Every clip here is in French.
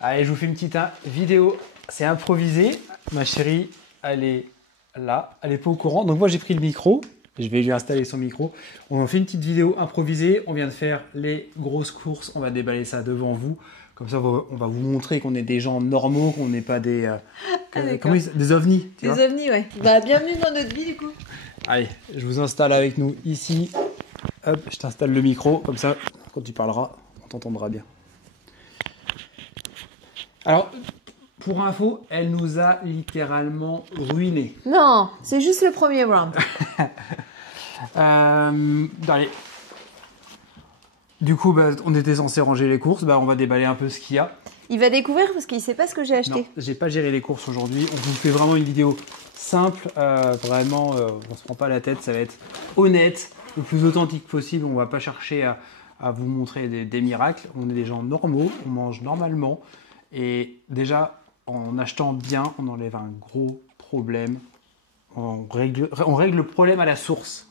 Allez, je vous fais une petite vidéo. C'est improvisé. Ma chérie, elle est là. Elle n'est pas au courant. Donc moi, j'ai pris le micro. Je vais lui installer son micro. On fait une petite vidéo improvisée. On vient de faire les grosses courses. On va déballer ça devant vous. Comme ça, on va vous montrer qu'on est des gens normaux, qu'on n'est pas des... des ovnis. Des ovnis, ouais. Bah, bienvenue dans notre vie, du coup. Allez, je vous installe avec nous ici. Hop, je t'installe le micro. Comme ça, quand tu parleras, on t'entendra bien. Alors, pour info, elle nous a littéralement ruinés. Non, c'est juste le premier round. Allez. Du coup, on était censé ranger les courses. On va déballer un peu ce qu'il y a. Il va découvrir parce qu'il ne sait pas ce que j'ai acheté. Non, j'ai pas géré les courses aujourd'hui. On vous fait vraiment une vidéo simple. Vraiment, on se prend pas la tête. Ça va être honnête, le plus authentique possible. On va pas chercher à vous montrer des miracles. On est des gens normaux. On mange normalement. Et déjà, en achetant bien, on enlève un gros problème. On règle le problème à la source.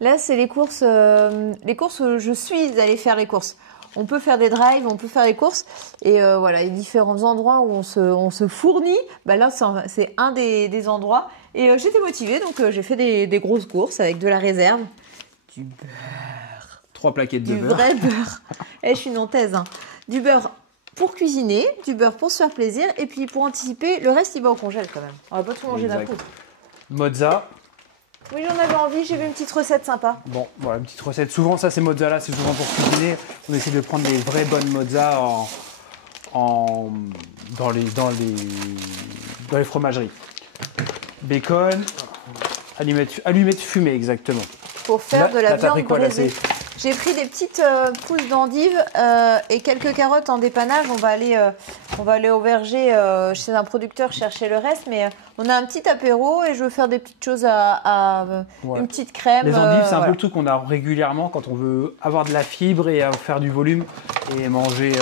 Là, c'est les courses où je suis allée faire les courses. On peut faire des drives, on peut faire les courses. Et voilà, il y a différents endroits où on se fournit. Là, c'est un des endroits. Et j'étais motivée, donc j'ai fait des grosses courses avec de la réserve. Du beurre. 3 plaquettes de beurre. Du vrai beurre. Je suis nantaise. Hein. Du beurre pour cuisiner, du beurre pour se faire plaisir. Et puis pour anticiper, le reste, il va au congèle quand même. On va pas tout manger d'un coup. Mozza. Oui, j'en avais envie, j'ai vu une petite recette sympa. Bon, voilà, une petite recette. Souvent, ça, c'est mozzarella, c'est souvent pour cuisiner. On essaie de prendre des vraies bonnes mozza dans les fromageries. Bacon, allumettes fumées, exactement. Pour faire de la viande braisée. J'ai pris des petites pousses d'endives et quelques carottes en dépannage. On va aller au verger chez un producteur chercher le reste. Mais on a un petit apéro et je veux faire des petites choses une petite crème. Les endives, c'est un peu le truc qu'on a régulièrement quand on veut avoir de la fibre et faire du volume et manger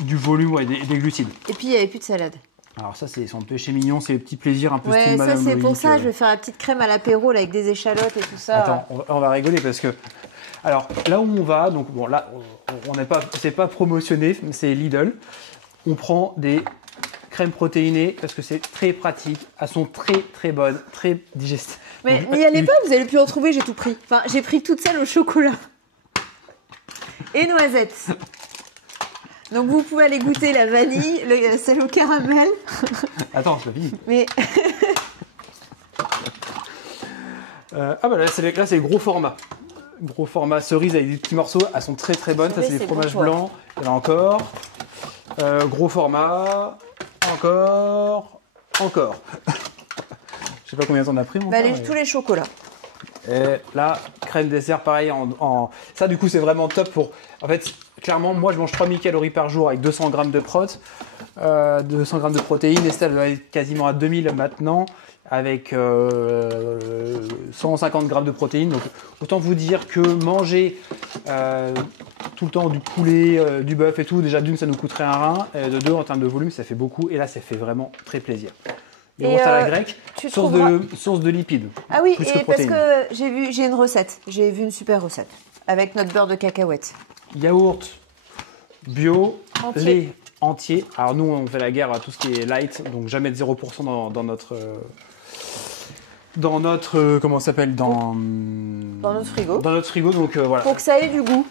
du volume et des glucides. Et puis, il n'y avait plus de salade. Alors ça, c'est son péché mignon, c'est les petits plaisirs un peu style Madame ça, c'est Loïc, pour ça, je vais faire la petite crème à l'apéro avec des échalotes et tout ça. Attends, on va rigoler parce que... Alors, là où on va, donc bon, là, c'est pas promotionné, c'est Lidl. On prend des crèmes protéinées parce que c'est très pratique. Elles sont très, très bonnes, très digestives. Mais n'y allez pas, vous allez plus en trouver, j'ai tout pris. Enfin, j'ai pris toutes celles au chocolat. Et noisettes. Donc vous pouvez aller goûter la vanille, celle au caramel. Attends, c'est pas fini. Mais là c'est gros format. Gros format cerise avec des petits morceaux. Elles sont très très bonnes. Ça c'est des fromages blancs. Il y en a encore. Gros format. Encore. Je sais pas combien t'en as pris. Tous les chocolats. Et là, crème dessert pareil Ça du coup c'est vraiment top pour... En fait, clairement, moi je mange 3000 calories par jour avec 200 grammes de prot, 200 grammes de protéines. Estelle va être quasiment à 2000 maintenant avec 150 grammes de protéines. Donc autant vous dire que manger tout le temps du poulet, du bœuf et tout, déjà d'une ça nous coûterait un rein, et de deux en termes de volume ça fait beaucoup et là ça fait vraiment très plaisir. Et à la grecque, source de lipides. Ah oui, et parce que j'ai une recette, j'ai vu une super recette avec notre beurre de cacahuète. Yaourt bio, lait entier. Alors nous on fait la guerre à tout ce qui est light, donc jamais de 0% dans notre comment ça s'appelle dans notre frigo. Dans notre frigo, donc voilà. Pour que ça ait du goût.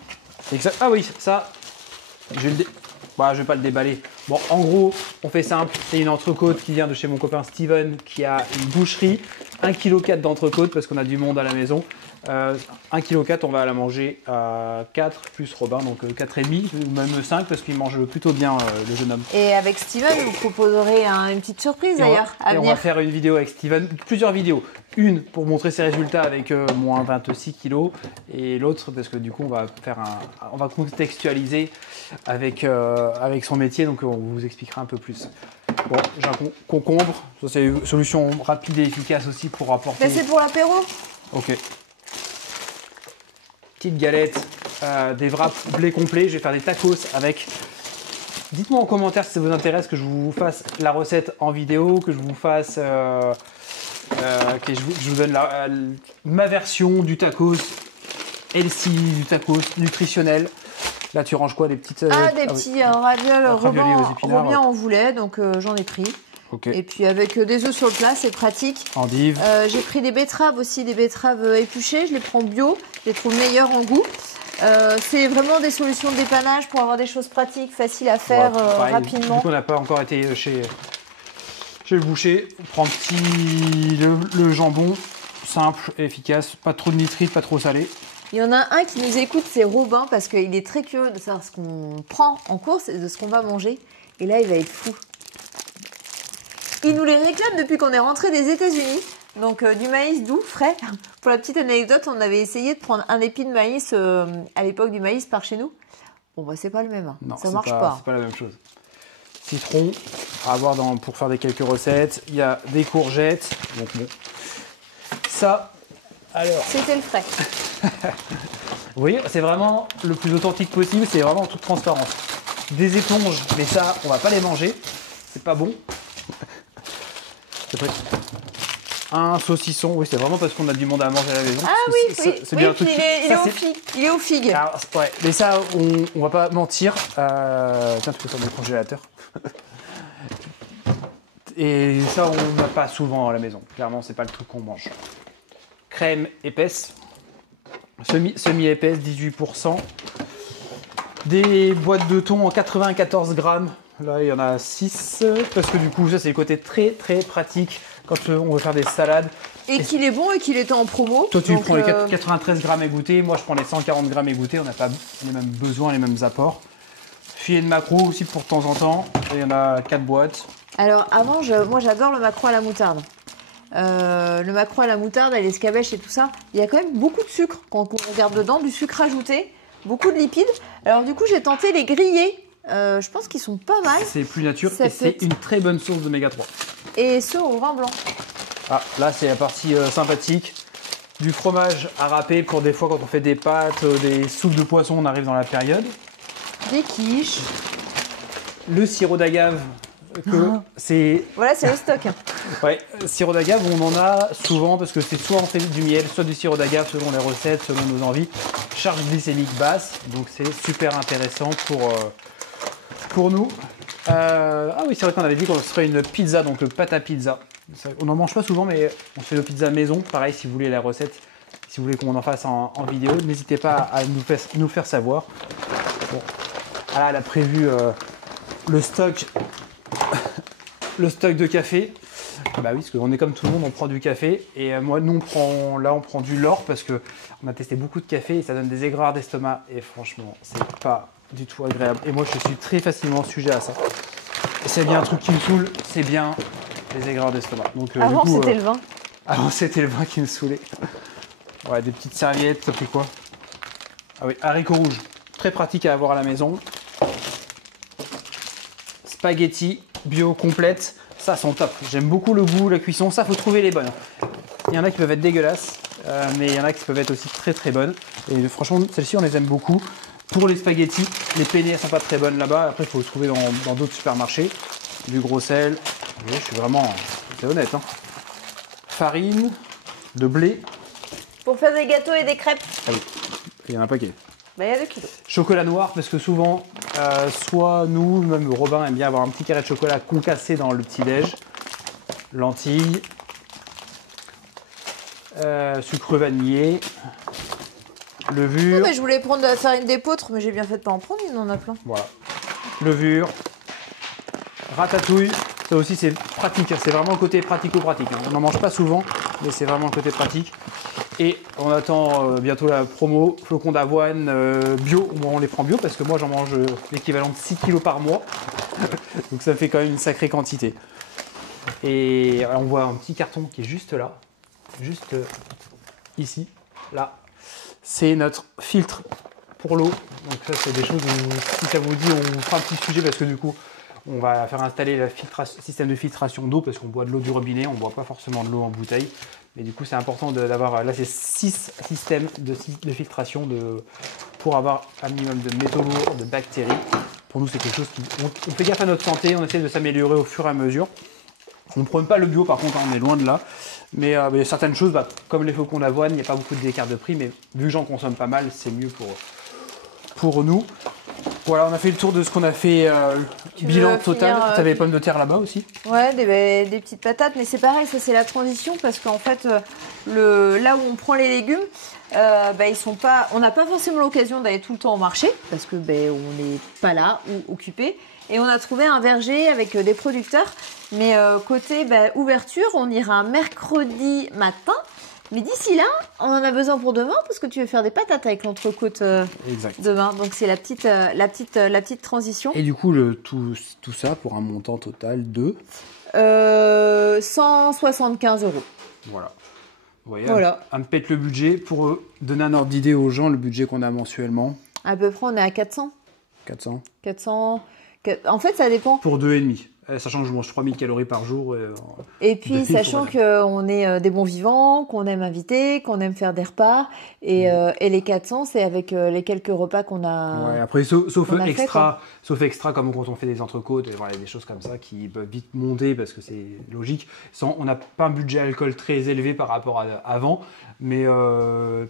Exact. Ah oui, ça, je vais pas le déballer. Bon, en gros, on fait simple. C'est une entrecôte qui vient de chez mon copain Steven, qui a une boucherie. 1,4 kg d'entrecôte parce qu'on a du monde à la maison. 1,4 kg, on va la manger à 4 plus Robin, donc 4,5 ou même 5 parce qu'il mange plutôt bien le jeune homme. Et avec Steven, vous proposerez une petite surprise d'ailleurs à venir. On va faire une vidéo avec Steven, plusieurs vidéos. Une pour montrer ses résultats avec moins 26 kg et l'autre parce que du coup on va contextualiser avec son métier, donc on vous expliquera un peu plus. Bon, j'ai un concombre, ça c'est une solution rapide et efficace aussi pour apporter. C'est pour l'apéro. Ok. Petite galette, des wraps blé complet. Je vais faire des tacos avec. Dites-moi en commentaire si ça vous intéresse que je vous fasse la recette en vidéo, que je vous fasse, que je vous donne ma version du tacos healthy, du tacos nutritionnel. Là, tu ranges quoi? Des petites... des petits ravioles aux épinards, Robin en voulait, donc j'en ai pris. Okay. Et puis avec des œufs sur le plat, c'est pratique. Endive. J'ai pris des betteraves aussi, des betteraves épluchées. Je les prends bio, je les trouve meilleures en goût. C'est vraiment des solutions de dépannage pour avoir des choses pratiques, faciles à faire rapidement. Du coup, on n'a pas encore été chez le boucher. On prend le jambon, simple et efficace. Pas trop de nitrite, pas trop salé. Il y en a un qui nous écoute, c'est Robin, parce qu'il est très curieux de savoir ce qu'on prend en course et de ce qu'on va manger. Et là, il va être fou. Il nous les réclame depuis qu'on est rentré des États-Unis. Donc du maïs doux, frais. Pour la petite anecdote, on avait essayé de prendre un épi de maïs à l'époque du maïs par chez nous. Bon, bah c'est pas le même. Hein. Non, ça marche pas. C'est pas la même chose. Citron, à avoir pour faire quelques recettes. Il y a des courgettes. Donc bon. Ça, alors... C'était le frais. Oui, c'est vraiment le plus authentique possible. C'est vraiment en toute transparence. Des éponges, mais ça, on va pas les manger. C'est pas bon. C'est vrai. Un saucisson, oui, c'est vraiment parce qu'on a du monde à manger à la maison. Ah oui, c'est bien tout de suite. Il est au figue. Alors, ouais, mais ça, on va pas mentir. Tiens, tu peux sortir du congélateur. Et ça, on n'a pas souvent à la maison. Clairement, c'est pas le truc qu'on mange. Crème épaisse, semi-épaisse, 18%. Des boîtes de thon en 94 grammes. Là, il y en a 6, parce que du coup, ça, c'est le côté très, très pratique quand on veut faire des salades. Et qu'il est bon et qu'il était en promo. Toi, tu prends les 93 grammes égouttés. Moi, je prends les 140 grammes égouttés. On n'a pas les mêmes besoins, les mêmes apports. Filet de maquereau aussi pour de temps en temps. Et il y en a 4 boîtes. Alors, avant, moi, j'adore le maquereau à la moutarde. Le maquereau à la moutarde, les escabeches et tout ça, il y a quand même beaucoup de sucre. Quand on regarde dedans, du sucre ajouté, beaucoup de lipides. Alors, du coup, j'ai tenté les grillés. Je pense qu'ils sont pas mal. C'est plus nature et c'est une très bonne source d'oméga 3. Et ceux au vin blanc. Ah, là, c'est la partie sympathique. Du fromage à râper pour des fois quand on fait des pâtes, des soupes de poisson, on arrive dans la période. Des quiches. Le sirop d'agave, c'est... Voilà, c'est le stock. Ouais, sirop d'agave, on en a souvent parce que c'est soit on fait du miel, soit du sirop d'agave selon les recettes, selon nos envies. Charge glycémique basse, donc c'est super intéressant pour nous. Ah oui, c'est vrai qu'on avait dit qu'on se ferait une pizza, donc pâte à pizza. On n'en mange pas souvent, mais on fait nos pizzas maison. Pareil, si vous voulez la recette, si vous voulez qu'on en fasse en vidéo, n'hésitez pas à nous faire savoir. Bon. Ah là, elle a prévu le stock de café. Bah oui, parce qu'on est comme tout le monde, on prend du café. Et moi, nous, on prend du L'Or parce qu'on a testé beaucoup de café et ça donne des aigreurs d'estomac. Et franchement, c'est pas du tout agréable. Et moi, je suis très facilement sujet à ça. Et c'est bien un truc qui me saoule, c'est bien les aigreurs d'estomac. Donc, avant, c'était le vin. Avant, c'était le vin qui me saoulait. Ouais, des petites serviettes, ça fait quoi? Ah oui, haricots rouges. Très pratique à avoir à la maison. Spaghetti bio complète. Ça, sont top. J'aime beaucoup le goût, la cuisson. Ça, faut trouver les bonnes. Il y en a qui peuvent être dégueulasses, mais il y en a qui peuvent être aussi très très bonnes. Et franchement, celles-ci, on les aime beaucoup. Pour les spaghettis, les penne, elles sont pas très bonnes là-bas. Après, il faut les trouver dans d'autres supermarchés. Du gros sel. Oui, je suis vraiment... C'est honnête. Hein. Farine, de blé. Pour faire des gâteaux et des crêpes. Ah oui, il y en a un paquet. Bah, il y a 2 kilos. Chocolat noir, parce que souvent, soit nous, même Robin aime bien avoir un petit carré de chocolat concassé dans le petit-déj. Lentilles. Sucre vanillé. Levure. Oh, mais je voulais prendre de la farine d'épeautre, mais j'ai bien fait de pas en prendre, il en a plein. Voilà. Levure. Ratatouille. Ça aussi, c'est pratique. C'est vraiment le côté pratico-pratique. On n'en mange pas souvent, mais c'est vraiment le côté pratique. Et on attend bientôt la promo flocons d'avoine bio. Moi, on les prend bio parce que moi, j'en mange l'équivalent de 6 kg par mois. Donc, ça fait quand même une sacrée quantité. Et on voit un petit carton qui est juste là. Juste ici. Là. C'est notre filtre pour l'eau. Donc, ça, c'est des choses où, si ça vous dit, on fera un petit sujet parce que du coup, on va faire installer le système de filtration d'eau parce qu'on boit de l'eau du robinet, on ne boit pas forcément de l'eau en bouteille. Mais du coup, c'est important d'avoir, là c'est 6 systèmes de filtration pour avoir un minimum de métaux lourds, de bactéries. Pour nous, c'est quelque chose on fait gaffe à notre santé, on essaie de s'améliorer au fur et à mesure. On ne prône pas le bio par contre, hein, on est loin de là. Mais il y a certaines choses, comme les flocons d'avoine, il n'y a pas beaucoup d'écart de prix, mais vu que j'en consomme pas mal, c'est mieux pour nous. Voilà, on a fait le tour de ce qu'on a fait, bilan total. Tu avais les pommes de terre là-bas aussi? Ouais, des petites patates, mais c'est pareil, ça c'est la transition parce qu'en fait, là où on prend les légumes, ils sont pas, on n'a pas forcément l'occasion d'aller tout le temps au marché parce que on n'est pas là ou occupé. Et on a trouvé un verger avec des producteurs, mais côté ouverture, on ira un mercredi matin. Mais d'ici là, on en a besoin pour demain parce que tu veux faire des patates avec l'entrecôte demain. Donc c'est la petite transition. Et du coup, tout ça pour un montant total de 175 €. Voilà. Vous voyez, voilà. À me pète le budget pour donner un ordre d'idée aux gens, le budget qu'on a mensuellement. À peu près, on est à 400. 400. En fait, ça dépend. Pour 2,5. Sachant que je mange 3000 calories par jour. Et puis, sachant qu'on est des bons vivants, qu'on aime inviter, qu'on aime faire des repas. Et les 400, c'est avec les quelques repas qu'on a. Ouais, après, sauf extra, comme quand on fait des entrecôtes, et voilà, des choses comme ça qui peuvent vite monter parce que c'est logique. On n'a pas un budget alcool très élevé par rapport à avant. Mais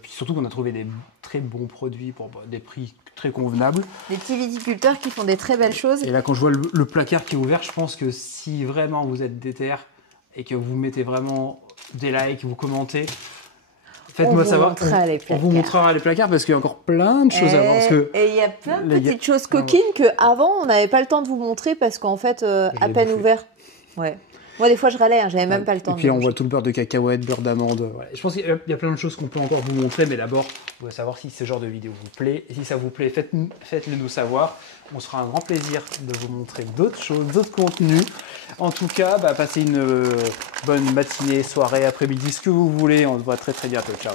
puis surtout qu'on a trouvé des très bons produits pour des prix très convenables. Des petits viticulteurs qui font des très belles choses. Et là, quand je vois le placard qui est ouvert, je pense que si vraiment vous êtes déter et que vous mettez vraiment des likes, vous commentez, faites-moi savoir. On vous montrera les placards parce qu'il y a encore plein de choses à voir. Et il y a plein de petites choses coquines qu'avant, on n'avait pas le temps de vous montrer parce qu'en fait, à peine ouvert. Ouais. Moi, des fois, je râlais, j'avais même pas le temps. Et puis, on voit tout le beurre de cacahuètes, beurre d'amande. Voilà. Je pense qu'il y a plein de choses qu'on peut encore vous montrer, mais d'abord, on va savoir si ce genre de vidéo vous plaît. Et si ça vous plaît, faites-le nous savoir. On sera un grand plaisir de vous montrer d'autres choses, d'autres contenus. En tout cas, passez une bonne matinée, soirée, après-midi, ce que vous voulez. On se voit très très bientôt. Ciao.